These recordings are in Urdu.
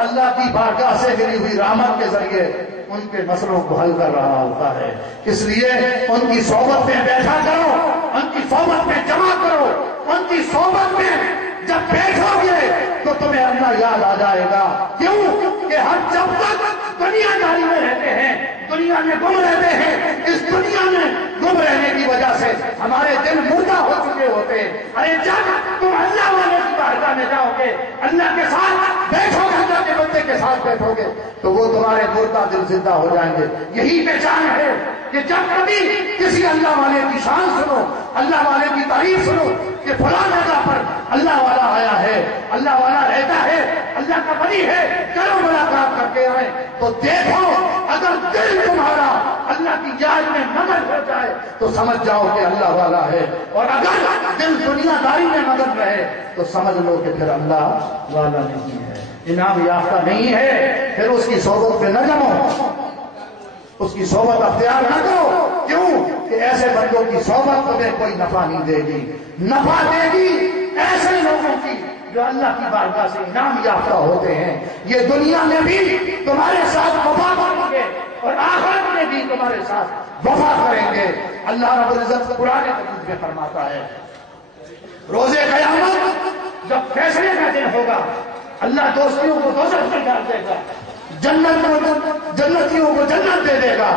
اللہ کی بارگاہ سے ملی ہوئی رحمت کے ذریعے ان کے مسئلوں کو حل کر رہا ہوتا ہے۔ اس لیے ان کی صحبت میں بیٹھا کرو، ان کی صحبت میں جمع کرو، ان کی صحبت میں جب بیٹھو گے تو تمہیں اللہ یاد آ جائے گا۔ کیوں کہ ہم جب تک دنیا داری میں رہتے ہیں، دنیا میں گم رہتے ہیں، اس دنیا میں گم رہنے کی وجہ سے ہمارے دل مردہ ہو چکے ہوتے ہیں۔ ارے جب تم اللہ والے کی بارگاہ میں جاؤ گے، اللہ کے ساتھ بیٹھو گے، اللہ کے بندے کے ساتھ بیٹھو گے تو وہ تمہارے مردہ دل زندہ ہو جائیں گے۔ یہی پہچان ہے کہ جب کبھی کسی اللہ والے کی شان سنو، اللہ والے کی تعریف سنو کہ فلاں جگہ پر اللہ والا آیا ہے، اللہ والا رہتا ہے، اللہ کا ولی ہے، چلو ملاقات کر کے آئے، تو دیکھو اگر دل تمہارا اللہ کی یاد میں مگن ہو جائے تو سمجھ جاؤ کہ اللہ والا ہے، اور اگر دل دنیا داری میں مگن رہے تو سمجھ لو کہ پھر اللہ والا نہیں ہے، انعام یافتہ نہیں ہے۔ پھر اس کی صحبت پہ نہ جمو، اس کی صحبت اختیار نہ کرو۔ کیوں کہ ایسے بندوں کی صحبت تمہیں کوئی نفع نہیں دے گی، نفع دے گی ایسے لوگوں کی جو اللہ کی بارگاہ سے انعام یافتہ ہوتے ہیں۔ یہ دنیا میں بھی تمہارے ساتھ وفا کریں گے اور آخرت میں بھی تمہارے ساتھ وفا کریں گے۔ اللہ رب العزت قرآن مجید میں فرماتا ہے روز قیامت جب فیصلے کا دن ہوگا، اللہ دوستیوں کو دوزخ میں ڈال دے گا، جنتیوں کو جنت دے دے گا۔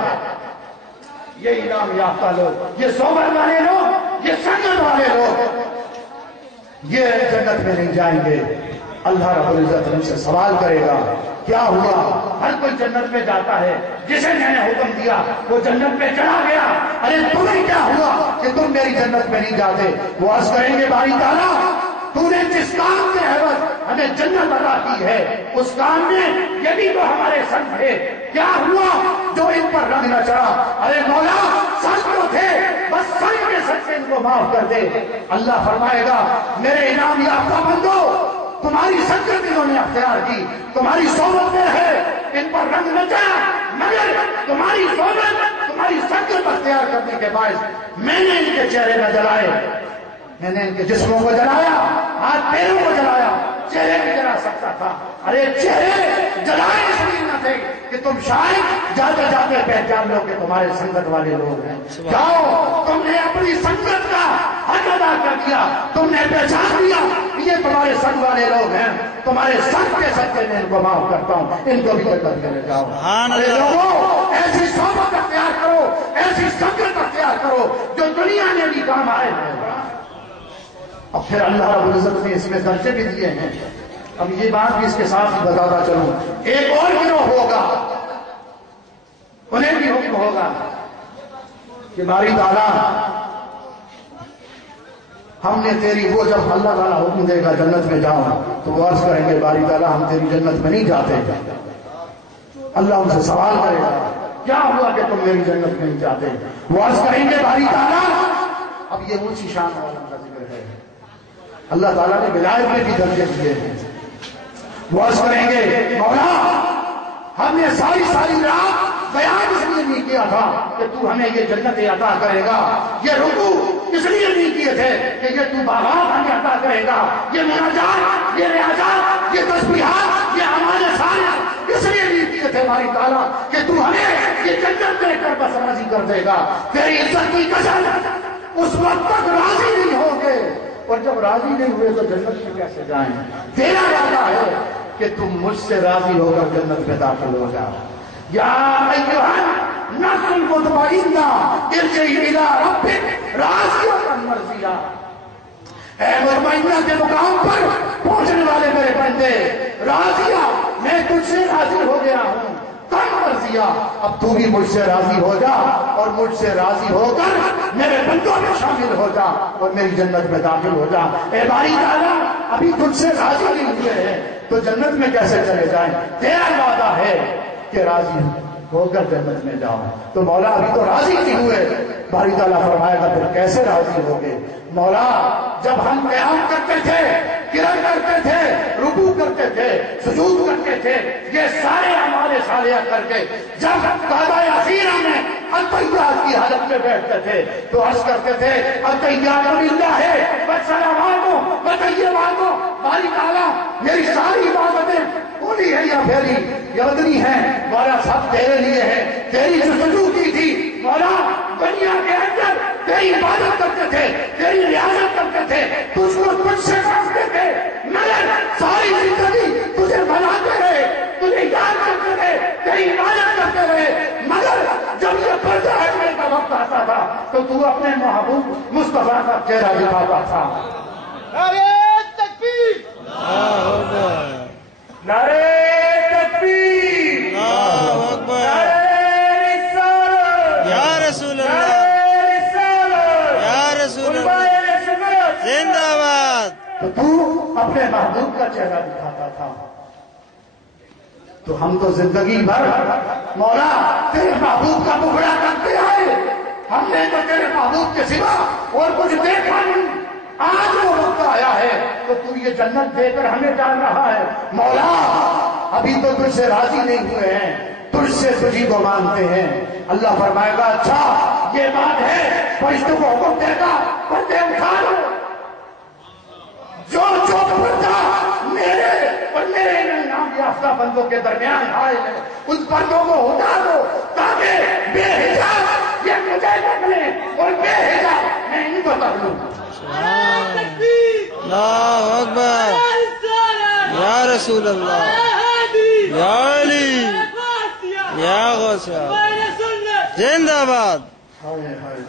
یہ انعام یافتہ لوگ، یہ صحبت والے لوگ، یہ سنگت والے لوگ یہ جنت میں نہیں جائیں گے۔ اللہ رب العزت ان سے سوال کرے گا کیا ہوا؟ ہر کوئی جنت میں جاتا ہے، جسے میں نے حکم دیا وہ جنت میں چلا گیا، ارے تمہیں کیا ہوا کہ تم میری جنت میں نہیں جاتے؟ وہ عرض کریں گے باری تعالیٰ تو نے جس کام کے عوض ہمیں جنت عطا کی ہے اس کام میں یہ بھی تو ہمارے سنگ تھے، کیا ہوا جو ان پر رنگ نہ چڑھا؟ ارے مولا سچ تو تھے، بس سنگ کے سچ سے ان کو معاف کر دے۔ اللہ فرمائے گا میرے انعام یافتہ بندو، تمہاری سنگت انہوں نے اختیار کی، تمہاری صحبت میں ہے، ان پر رنگ نہ چڑھا، مگر تمہاری صحبت، تمہاری سنگت اختیار کرنے کے باعث میں نے ان کے چہرے نہ جلائے، میں نے ان کے جسموں کو جلایا، ہاتھ پیروں کو جلایا، چہرے بھی جلا سکتا تھا۔ ارے چہرے جلائے اس لیے نہ تھے کہ تم شاید جاتے جاتے پہچان لو کہ تمہارے سنگت والے لوگ ہیں۔ جاؤ، تم نے اپنی سنگت کا حق ادا کر دیا، تم نے پہچان لیا یہ تمہارے سنگ والے لوگ ہیں، تمہارے سنگ کے سچے میں ان کو معاف کرتا ہوں، ان کو بھی جنت میں لے جاؤ۔ ارے لوگوں ایسی صحبت اختیار کرو، ایسی سنگت اختیار کرو جو دنیا میں بھی کام آئے ہیں۔ اب پھر اللہ رب العزت نے اس میں درجے بھی دیے ہیں۔ اب یہ بات بھی اس کے ساتھ ہی بتاتا چلوں، ایک اور گروہ ہوگا، انہیں بھی حکم ہوگا کہ باری تعالیٰ ہم نے تیری، وہ جب اللہ تعالیٰ حکم دے گا جنت میں جاؤ تو وہ عرض کریں گے باری تعالیٰ ہم تیری جنت میں نہیں جاتے۔ اللہ ان سے سوال کرے گا کیا ہوا کہ تم میری جنت میں نہیں جاتے؟ وہ عرض کریں گے باری تعالیٰ، اب یہ اونچی شان والا کا ذکر ہے، اللہ تعالیٰ نے ولایت میں بھی درجے دیے ہیں۔ وہ عرض کریں گے مولا ہم نے ساری رات بیان اس لیے نہیں کیا تھا کہ تو ہمیں یہ جنت عطا کرے گا، یہ رکوع اس لیے نہیں کیے تھے کہ یہ تو باغات ہمیں عطا کرے گا، یہ مناجات، یہ ریاضات، یہ تسبیحات، یہ ہمارے سارے اس لیے نہیں کیے تھے ہماری تعالیٰ کہ تو ہمیں یہ جنت دے کر بس راضی کر دے گا۔ تیری عزت کی قسم اس وقت تک راضی نہیں ہوگے، اور جب راضی نہیں ہوئے تو جنت میں کیسے جائیں؟ تیرا وعدہ ہے کہ تم مجھ سے راضی ہو کر جنت میں داخل ہو جاؤ۔ یا ایھا النفس المطمئنہ ارجعی الی ربک راضیۃ مرضیہ، اے مطمئنہ کے مقام پر پہنچنے والے میرے بندے، راضیہ میں تجھ سے راضی ہو گیا ہوں، تم مرضیہ اب تو بھی مجھ سے راضی ہو جا اور مجھ سے راضی ہو کر میرے بندوں میں شامل ہو جا اور میری جنت میں داخل ہو جا۔ اے باری تعالیٰ ابھی تجھ سے راضی نہیں ہوئے ہیں تو جنت میں کیسے چلے جائیں؟ تیرا وعدہ ہے کہ راضی ہو کر جنت میں جاؤ، تو مولا ابھی تو راضی نہیں ہوئے۔ باری تعالیٰ فرمائے گا پھر کیسے راضی ہوگے؟ مولا جب ہم قیام کرتے تھے، قرآن کرتے تھے، رکوع کرتے تھے، سجود کرتے تھے، یہ سارے ہمارے صالحہ کر کے جب قعدہ اخیرہ میں التحیات کی حالت میں بیٹھتے تھے تو عرض کرتے تھے التحیات للہ والسلامات وطیبات، باری تعالیٰ میری ساری عبادتیں کھلی ہے یا پھیلی، یہ وطنی ہے مولا، سب تیرے لیے ہے، تیری جستجو کی تھی مولا، دنیا کے اندر تیری عبادت کرتے تھے، تیری ریاضت کرتے تھے، تجھ کو تجھ سے کرتے تھے، مگر ساری زندگی تجھے بناتے رہے، تجھے یاد کرتے رہے، تیری عبادت کرتے رہے، مگر جب یہ پردہ ہٹنے کا وقت آتا تھا تو تو اپنے محبوب مصطفیٰ کا چہرہ دکھاتا تھا۔ نعرہ تکبیر، نعرہ تکبیر، اللہ اکبر، نعرہ رسالت، یا رسول اللہ، نعرہ رسالت، یا رسول اللہ، علماء سنت۔ زندہ باد۔ تو تو اپنے محبوب کا چہرہ دکھاتا تھا، تو ہم تو زندگی بھر مولا تیرے محبوب کا مخڑا کرتے آئے، ہم نے تو تیرے محبوب کے سوا اور کچھ دیکھا نہیں، آج وہ وقت آیا ہے تو تو یہ جنت دے کر ہمیں ڈال رہا ہے مولا، ابھی تو تجھ سے راضی نہیں ہوئے ہیں، تجھ سے تجھی کو مانتے ہیں۔ اللہ فرمائے گا اچھا یہ بات ہے، فرشتوں کو حکم دے گا پردے اٹھا لو، جو پردہ میرے اور میرے انعام یافتہ بندوں کے درمیان آئے ہیں ان پردوں کو ہٹا دو، تاکہ بے حجاب یہ مجھے تک لیں اور بے حجاب میں ان کو تک لوں۔ اللہ اکبر، یا رسول اللہ، یا علی، یا غوثیہ، زندہ باد۔ ہائے ہائے،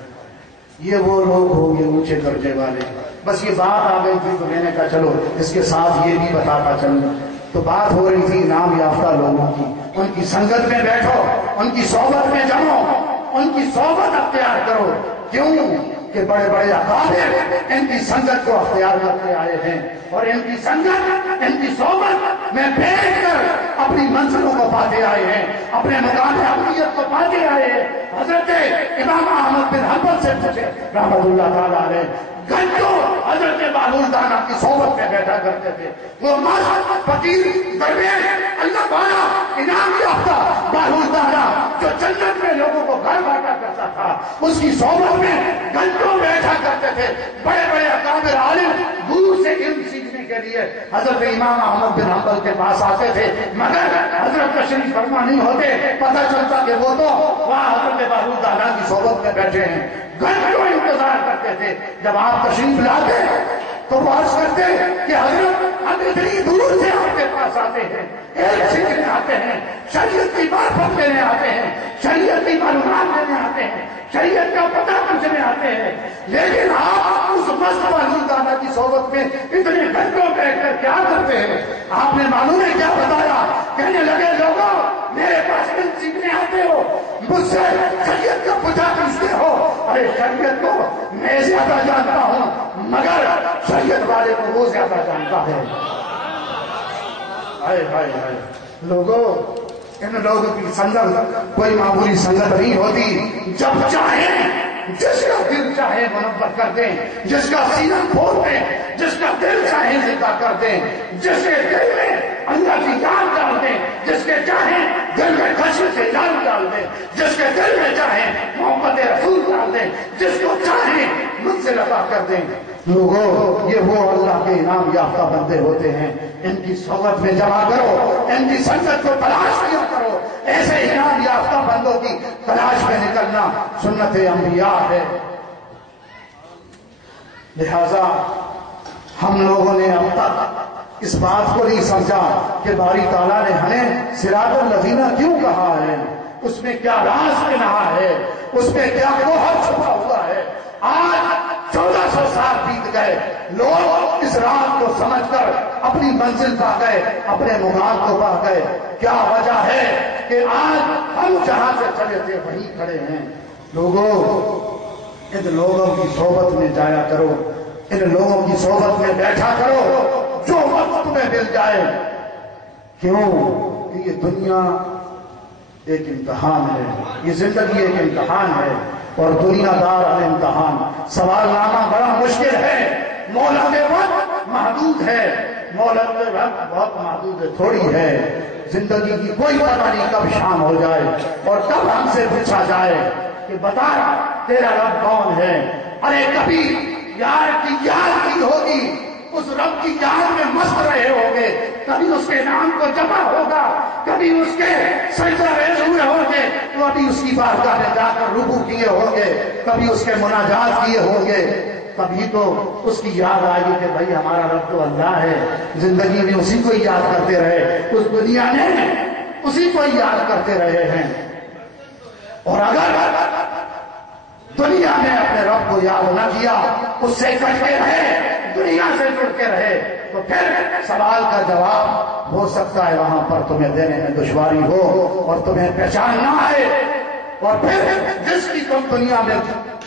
یہ وہ لوگ ہوں گے اونچے درجے والے۔ بس یہ بات آ گئی تھی تو میں نے کہا چلو اس کے ساتھ یہ بھی بتاتا چلوں۔ تو بات ہو رہی تھی انعام یافتہ لوگوں کی، ان کی سنگت میں بیٹھو، ان کی صحبت میں جمو، ان کی صحبت اختیار کرو۔ کیوں کہ بڑے بڑے اکابر ان کی سنگت کو اختیار کرتے آئے ہیں، اور ان کی سنگت، ان کی صحبت میں بیٹھ کر اپنی منزلوں کو پاتے آئے ہیں، اپنے مقام اہمیت کو پاتے آئے ہیں۔ حضرت امام احمد بن حنبل سے پوچھے رحمۃ اللہ تعالیٰ علیہ، گھنٹوں حضرت بہلول دانا کی صحبت میں بیٹھا کرتے تھے، وہ مرد فقیر درویش اللہ والا انعام یافتہ بہلول دانا جو جنت میں لوگوں کو گھر بانٹا کرتا تھا، اس کی صحبت میں گھنٹوں بیٹھا کرتے تھے۔ بڑے بڑے اکابر عالم دور سے علم سیکھنے کے لیے حضرت امام احمد بن حنبل کے پاس آتے تھے، مگر حضرت تشریف فرما نہیں ہوتے، پتہ چلتا کہ وہ تو وہاں حضرت بہلول دانا کی صحبت میں بیٹھے ہیں۔ گھنٹوں انتظار کرتے تھے، جب آپ تشریف لاتے تو وہ عرض کرتے کہ حضرت ہم اتنی دور سے آپ کے پاس آتے ہیں، علم سیکھنے آتے ہیں، شریعت کی معرفت لینے آتے ہیں، شریعت کی معلومات لینے آتے ہیں، شریعت کا پتہ پوچھنے آتے ہیں، لیکن آپ اس مست بہلول دانا کی صحبت میں اتنے گھنٹوں بیٹھ کر کیا کرتے ہیں؟ آپ نے معلوم ہے کیا بتایا؟ کہنے لگے لوگوں میرے پاس علم سیکھنے آتے ہو، مجھ سے شریعت کا پوچھا پوچھتے ہو، ارے شریعت کو میں زیادہ جانتا ہوں مگر شریعت والے کو وہ زیادہ جانتا ہے۔ ہائے ہائے ہائے، لوگوں ان لوگوں کی سنگت کوئی معمولی سنگت نہیں ہوتی، جب چاہیں جس کا دل چاہے منور کر دیں، جس کا سینہ کھول دیں، جس کا دل چاہے زندہ کر دیں، جس کے دل میں اللہ کی یاد ڈال دیں، جس کے چاہیں دل میں خشیت سے یاد ڈال دیں، جس کے دل میں چاہیں محبت رسول ڈال دیں، جس کو چاہیں منزل عطا کر دیں۔ لوگوں یہ وہ اللہ کے انعام یافتہ بندے ہوتے ہیں، ان کی صحبت میں جمع کرو، ان کی سنگت کو تلاش کیا کرو، ایسے انعام یافتہ بندوں کی تلاش میں نکلنا سنت انبیاء ہے۔ لہذا ہم لوگوں نے اب تک اس بات کو نہیں سمجھا کہ باری تعالیٰ نے ہمیں صراط الذین کیوں کہا ہے، اس میں کیا راز نہا ہے، اس میں کیا گوہر چھپا ہوا ہے۔ آج 1400 سال بیت گئے، لوگ اس رات کو سمجھ کر اپنی منزل پا گئے، اپنے مقام کو پا گئے۔ کیا وجہ ہے کہ آج ہم جہاں سے چلے تھے وہیں کھڑے ہیں؟ لوگوں ان لوگوں کی صحبت میں جایا کرو، ان لوگوں کی صحبت میں بیٹھا کرو جو وقت تمہیں مل جائے۔ کیوں کہ یہ دنیا ایک امتحان ہے، یہ زندگی ایک امتحان ہے، اور دنیا دار امتحان، سوال نامہ بڑا مشکل ہے، مہلت وقت محدود ہے، مہلت وقت بہت محدود ہے، تھوڑی ہے۔ زندگی کی کوئی پتہ نہیں کب شام ہو جائے اور کب ہم سے پوچھا جائے کہ بتا تیرا رب کون ہے۔ ارے کبھی یار کی یاد کی ہوگی اس رب کی یاد میں مست رہے ہوگے، کبھی اس کے نام کو جپا ہوگا، کبھی اس کے سجدہ ریز ہوئے ہوں گے، کبھی اس کی بارگاہ میں جا کر رکوع کیے ہوں گے، کبھی اس کے مناجات کیے ہوں گے، کبھی تو اس کی یاد آئے گی کہ بھائی ہمارا رب تو اللہ ہے، زندگی میں اسی کو ہی یاد کرتے رہے، اس دنیا میں اسی کو ہی یاد کرتے رہے ہیں۔ اور اگر دنیا میں اپنے رب کو یاد نہ کیا، اس سے کٹ کے رہے، دنیا سے جڑ کے رہے، تو پھر سوال کا جواب ہو سکتا ہے وہاں پر تمہیں دینے میں دشواری ہو اور تمہیں پہچان نہ آئے، اور پھر جس کی تم دنیا میں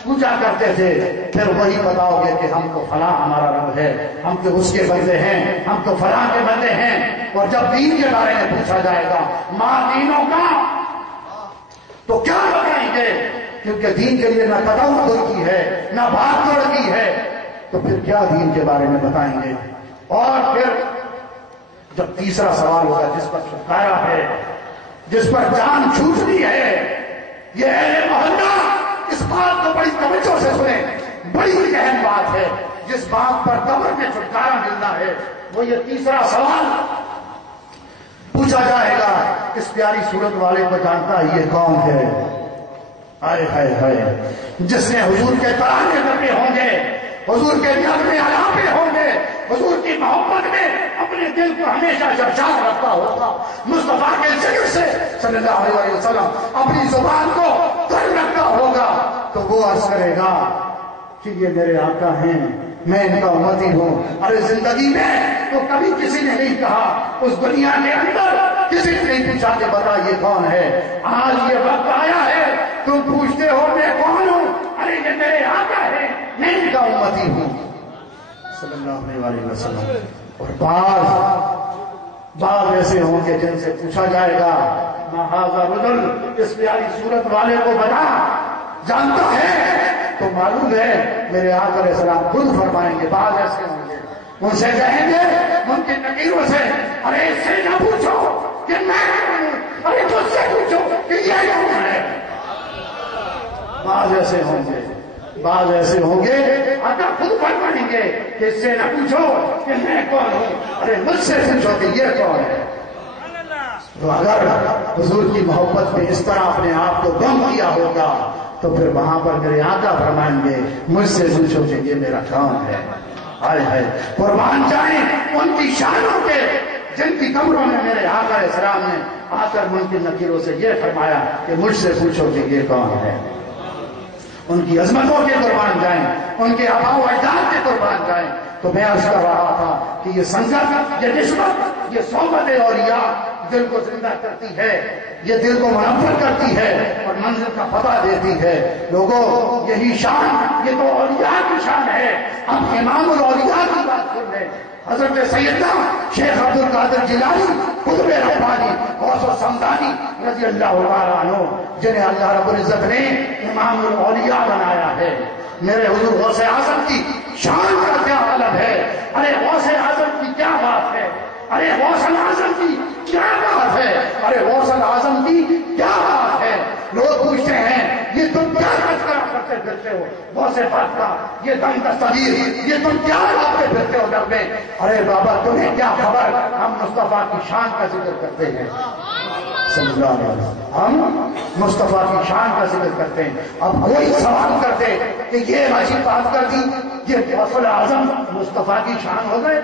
پوجا کرتے تھے پھر وہی بتاؤ گے کہ ہم تو فلاں ہمارا رب ہے، ہم تو اس کے بندے ہیں، ہم تو فلاں کے بندے ہیں۔ اور جب دین کے بارے میں پوچھا جائے گا ماں دینوں کا، تو کیا بتائیں گے؟ کیونکہ دین کے لیے نہ تدور کی ہے نہ بات توڑ کی ہے، تو پھر کیا دین کے بارے میں بتائیں گے؟ اور پھر جب تیسرا سوال ہوگا جس پر چھٹکارا ہے، جس پر جان چھوٹنی ہے، یہ اہل محلہ اس بات کو بڑی توجہ سے سنیں، بڑی اہم بات ہے، جس بات پر قبر میں چھٹکارا ملنا ہے وہ یہ تیسرا سوال پوچھا جائے گا، اس پیاری صورت والے کو جانتا ہے یہ کون ہے؟ ہائے ہائے ہائے، جس نے حضور کے ترانے کرنے ہوں گے، حضور کے نغمے الاپے ہوں گے، حضور کی محبت میں اپنے دل کو ہمیشہ سرشار رکھا ہوگا، مصطفیٰ کے ذکر سے صلی اللہ علیہ وسلم اپنی زبان کو تر رکھا ہوگا، تو وہ عرض کرے گا کہ یہ میرے آقا ہیں، میں ان کا امتی ہوں۔ ارے زندگی میں تو کبھی کسی نے نہیں کہا، اس دنیا کے اندر کسی نے نہیں پوچھا کہ بتا یہ کون ہے، آج یہ وقت آیا ہے تم پوچھتے ہو میں کون ہوں، ارے یہ میرے آقا ہے، میں ان کا امتی ہوں صلی اللہ علیہ وسلم۔ اور بعض ایسے ہوں گے جن سے پوچھا جائے گا ما ھذا رجل، اس پیاری صورت والے کو بتا جانتا ہے؟ تو معلوم ہے میرے آقا علیہ السلام خود فرمائیں گے، بعض ایسے ہوں گے ان سے کہیں گے ان کے نکیروں سے، ارے اس سے نہ پوچھو کہ میں کون ہوں، ارے مجھ سے پوچھو کہ یہ کون ہے۔ بعض ایسے ہوں گے آقا خود فرمائیں گے کہ اس سے نہ پوچھو کہ میں کون ہوں، ارے مجھ سے پوچھو کہ یہ کون ہے۔ تو اگر حضور کی محبت میں اس طرح اپنے آپ کو گم کیا ہوگا تو پھر وہاں پر میرے آقا فرمائیں گے مجھ سے پوچھو کہ یہ میرا کون ہے۔ ہائے ہائے، قربان جائیں ان کی شانوں کے جن کی قبروں میں میرے آقا علیہ السلام نے آ کر ممکن نکیروں سے یہ فرمایا کہ مجھ سے پوچھو کہ یہ کون ہے۔ ان کی عظمتوں کے قربان جائیں، ان کے آباء و اجداد کے قربان جائیں۔ تو میں عرض کر رہا تھا کہ یہ سنگت، یہ نسبت، یہ صحبت اولیاء دل کو زندہ کرتی ہے، یہ دل کو منور کرتی ہے اور منزل کا پتہ دیتی ہے۔ لوگوں یہی شان، یہ تو اولیاء کی شان ہے۔ اب امام الاولیاء کی بات سن لیں، حضرت سیدنا شیخ عبد القادر جیلانی قطب ربانی غوث و سمدانی رضی اللہ تعالیٰ عنہ، جنہیں اللہ رب العزت نے امام الاولیاء بنایا ہے۔ میرے حضور غوث اعظم کی شان کا کیا طلب ہے، ارے غوث اعظم کی کیا بات ہے، ارے غوث اعظم کی کیا بات ہے، ارے غوث اعظم کی کیا بات ہے۔ لوگ پوچھتے ہیں یہ تم کیا تذکرہ کرتے پھرتے ہو غوث پاک کا، یہ دم دستگیر، یہ تم کیا لاتے پھرتے ہو گھر میں؟ ارے بابا تمہیں کیا خبر، ہم مصطفیٰ کی شان کا ذکر کرتے ہیں صلی اللہ علیہ وسلم، ہم مصطفیٰ کی شان کا ذکر کرتے ہیں۔ اب کوئی سوال کرتے کہ یہ عجیب بات کر دی، یہ غوث اعظم مصطفیٰ کی شان ہو گئے،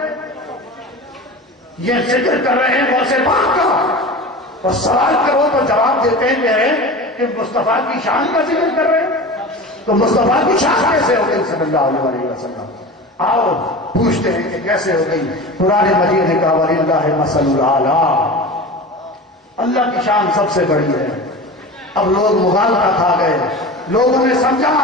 یہ ذکر کر رہے ہیں غوث پاک کا، اور سوال کرو تو جواب دیتے ہیں کہ مصطفیٰ کی شان کا ذکر کر رہے ہیں، تو مصطفیٰ کی شان کیسے ہو گئی صلی اللہ علیہ وسلم؟ آؤ پوچھتے ہیں کہ کیسے ہو گئی۔ قرآن مجید نے کہا وَلِلَّهِ الْمَثَلُ الْأَعْلَىٰ، اللہ کی شان سب سے بڑی ہے۔ اب لوگ مغالطہ کھا گئے، لوگوں نے سمجھا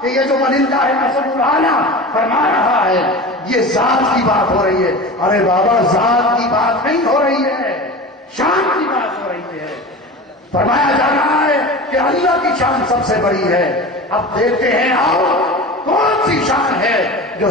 کہ یہ جو وَلِلَّهِ الْمَثَلُ الْأَعْلَىٰ فرما رہا ہے یہ ذات کی بات ہو رہی ہے۔ ارے بابا ذات کی بات نہیں ہو رہی ہے، شان کی بات ہو رہی ہے۔ فرمایا جا رہا ہے کہ اللہ کی شان سب سے بڑی ہے۔ اب دیکھتے ہیں آؤ کون سی شان ہے جو